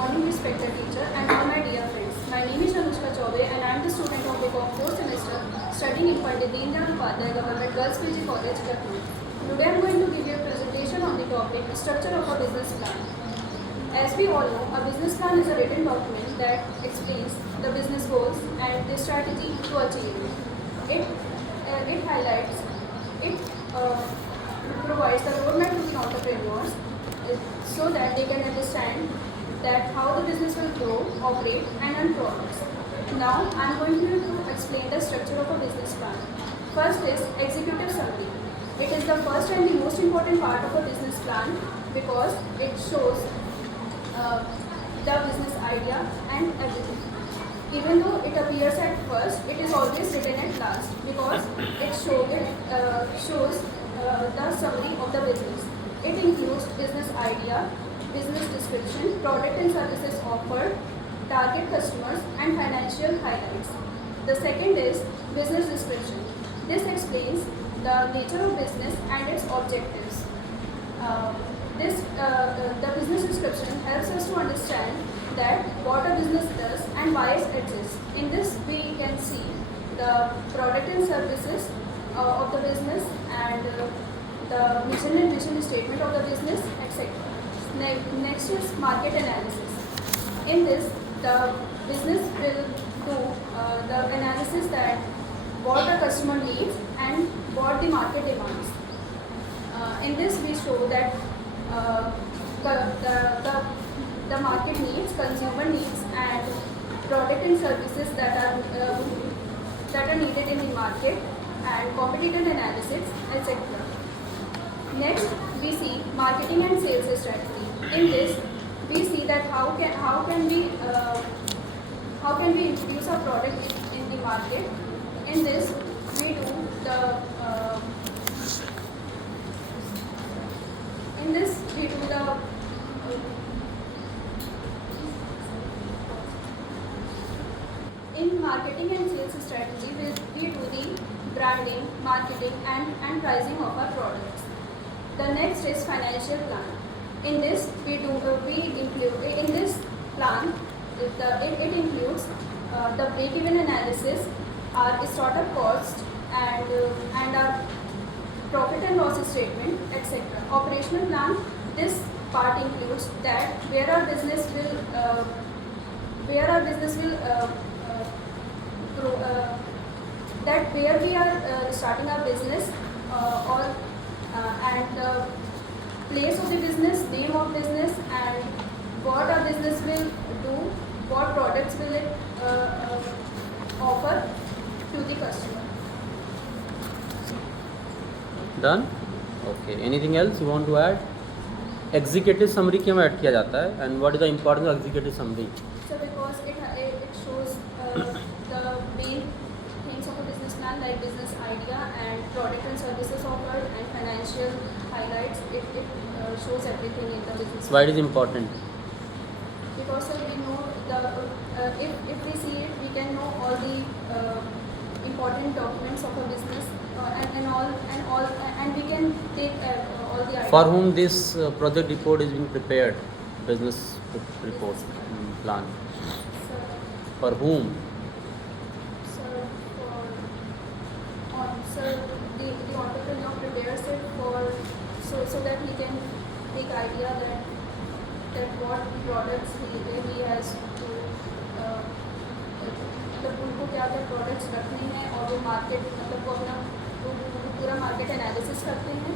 Morning, respected teacher, and all my dear friends. My name is Anushka Chaudhary, and I am the student of BCom 4th semester studying in Pandit Deendayal Upadhyay Government Girls PG College, Lucknow. Today I am going to give you a presentation on the topic Structure of a Business Plan. As we all know, a business plan is a written document that explains the business goals and the strategy to achieve it. It highlights, it provides the roadmap to the entrepreneurs so that they can understand that how the business will grow, operate and earn profits. Now I am going to explain the structure of a business plan. First is executive summary. It is the first and the most important part of a business plan because it shows the business idea and everything. Even though it appears at first, it is always written at last because it shows the summary of the business. It includes business idea, business description, product and services offered, target customers and financial highlights. The second is business description. This explains the nature of business and its objectives. The business description helps us to understand that what a business does and why it exists. In this we can see the product and services of the business and the mission and vision statement of the business, etc. Next is market analysis. In this, the business will do the analysis that what the customer needs and what the market demands. In this, we show that the market needs, consumer needs, and product and services that are needed in the market, and competitive analysis, etc. Next, we see marketing and sales strategy. In this, we see that how can we introduce our product in the market. In this, we do the in marketing and sales strategy, we do the branding, marketing, and pricing of our products. The next is financial plan. In this, it includes the break-even analysis, our startup cost, and our profit and loss statement, etc. Operational plan. This part includes that where our business will grow, that where we are starting our business and the place of the business, name of business, and what our business will do, what products will it offer to the customer. Done? Okay. Anything else you want to add? Executive summary क्यों add किया जाता है and what is the importance of executive summary? So because it shows the main things of a business plan like business idea and product and services offered and financial highlights. It shows everything in the business. Why it is important? Because we know if we see it, we can know all the important documents of a business and we can take all the ideas. For whom this project report is being prepared? Business report plan. For whom? The entrepreneur prepares it for so that he can take idea that what products he has to उनको क्या क्या products रखने हैं और वो market मतलब वो अपना पूरा मार्केट एनालिसिस करते हैं